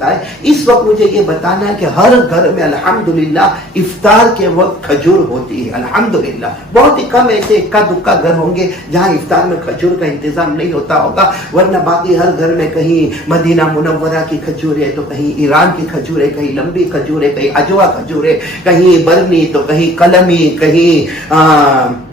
اس وقت مجھے یہ بتانا ہے کہ ہر گھر میں الحمدللہ افطار کے وقت کھجور ہوتی ہے. الحمدللہ بہت ہی کم ایسے اکا دکا گھر ہوں گے جہاں افطار میں کھجور کا انتظام نہیں ہوتا ہوگا، ورنہ باقی ہر گھر میں کہیں مدینہ منورہ کی کھجور ہے تو کہیں ایران کی کھجور ہے، کہیں لمبی کھجور ہے، کہیں اجوا کھجور ہے، کہیں برنی تو کہیں قلمی، کہیں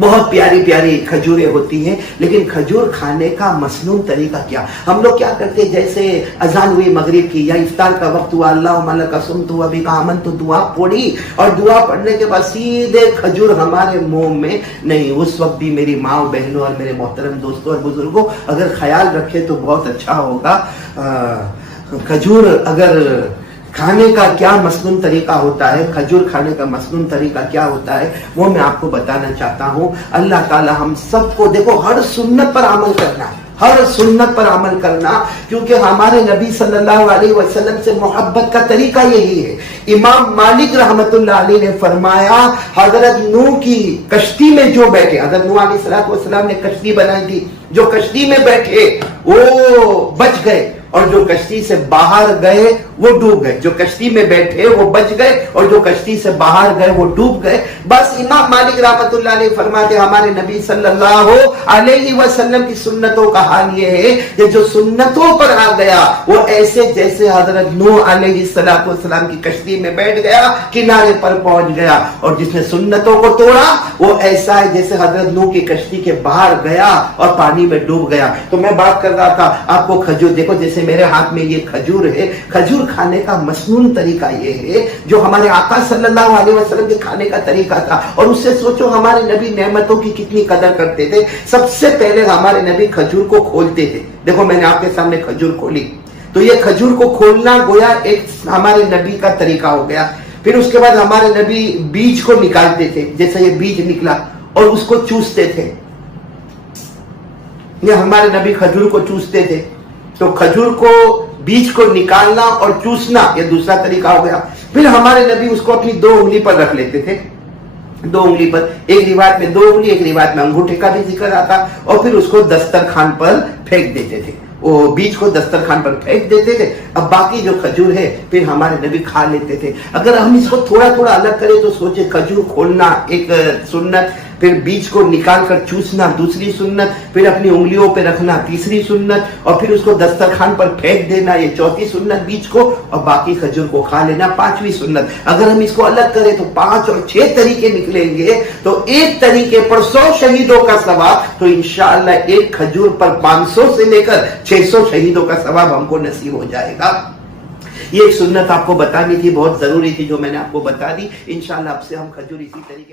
بہت پیاری پیاری کھجوریں ہوتی ہیں. لیکن کھجور کھانے کا مسنون طریقہ کیا؟ ہم لوگ کیا کرتے ہیں، جیسے اذان ہوئی مغرب کی یا افطار کا وقت ہوا، اللہم لک صمت و بک آمنت، دعا پڑھی اور دعا پڑھنے کے بعد سیدھے کھجور ہمارے منہ میں نہیں. اس وقت بھی میری ماں و بہنوں اور میرے محترم دوستوں اور بزرگوں اگر خیال رکھے تو بہت اچھا ہوگا. کھجور اگر کھانے کا کیا مسنون طریقہ ہوتا ہے، کھجور کھانے کا مسنون طریقہ کیا ہوتا ہے، وہ میں آپ کو بتانا چاہتا ہوں. اللہ تعالی ہم سب کو دیکھو ہر سنت پر عمل کرنا، ہر سنت پر عمل کرنا، کیونکہ ہمارے نبی صلی اللہ علیہ وسلم سے محبت کا طریقہ یہی ہے. امام مالک رحمت اللہ علیہ نے فرمایا، حضرت نوح کی کشتی میں جو بیٹھے، حضرت نوح علیہ السلام نے کشتی بنائی تھی، جو کشتی میں بیٹھے وہ بچ گئے اور جو کشتی سے باہر گئے وہ ڈوب گئے. جو کشتی میں بیٹھے وہ بچ گئے اور جو کشتی سے باہر گئے وہ ڈوب گئے. بس امام مالک رحمت اللہ علیہ فرماتے ہمارے نبی صلی اللہ علیہ وسلم کی سنتوں کا حال یہ ہے کہ جو سنتوں پر آ گیا وہ ایسے جیسے حضرت نوح علیہ السلام کی کشتی میں بیٹھ گیا، کنارے پر پہنچ گیا، اور جس نے سنتوں کو توڑا وہ ایسا ہے جیسے حضرت نوح کی کشتی کے باہر گیا اور پانی میں ڈوب گیا. تو میں بات کر رہا تھا آپ کو کھجور، دیکھو جیسے میرے ہاتھ میں یہ کھجور ہے، کھجور کھانے کا مسنون طریقہ یہ ہے جو ہمارے آقا صلی اللہ علیہ وسلم کے کھانے کا طریقہ تھا. اور اس سے سوچو ہمارے نبی نعمتوں کی کتنی قدر کرتے تھے. سب سے پہلے ہمارے نبی کھجور کو کھولتے تھے. دیکھو میں نے آپ کے سامنے کھجور کھولی تو یہ کھجور کو کھولنا گویا ایک ہمارے نبی کا طریقہ ہو گیا. پھر اس کے بعد ہمارے نبی بیج کو نکالتے تھے، جیسے یہ بیج نکلا اور اس کو چوستے تھے. یہ ہمارے نبی کھجور کو چوستے تھے. تو کھجور کو بیج کو نکالنا اور چوسنا یہ دوسرا طریقہ ہو گیا. پھر ہمارے نبی اس کو اپنی 2 انگلی پر رکھ لیتے تھے، 2 انگلی پر، ایک روایت میں 2 انگلی، ایک روایت میں انگوٹھے کا بھی ذکر آتا، اور پھر اس کو دسترخوان پر پھینک دیتے تھے. وہ بیج کو دسترخوان پر پھینک دیتے تھے. اب باقی جو کھجور ہے پھر ہمارے نبی کھا لیتے تھے. اگر ہم اس کو تھوڑا تھوڑا الگ کریں تو سوچے کھجور کھولنا ایک سنت، پھر بیج کو نکال کر چوسنا دوسری سنت، پھر اپنی انگلیوں پہ رکھنا تیسری سنت، اور پھر اس کو دسترخوان پر پھینک دینا یہ چوتھی سنت بیج کو، اور باقی کھجور کو کھا لینا پانچویں سنت. اگر ہم اس کو الگ کریں تو 5 اور 6 طریقے نکلیں گے. تو ایک طریقے پر 100 شہیدوں کا ثواب، تو انشاءاللہ ایک کھجور پر 500 سے لے کر 600 شہیدوں کا ثواب ہم کو نصیب ہو جائے گا. یہ ایک سنت آپ کو بتانی تھی، بہت ضروری تھی جو میں نے آپ کو بتا دی. انشاءاللہ اب سے ہم کھجور اسی طریقے پر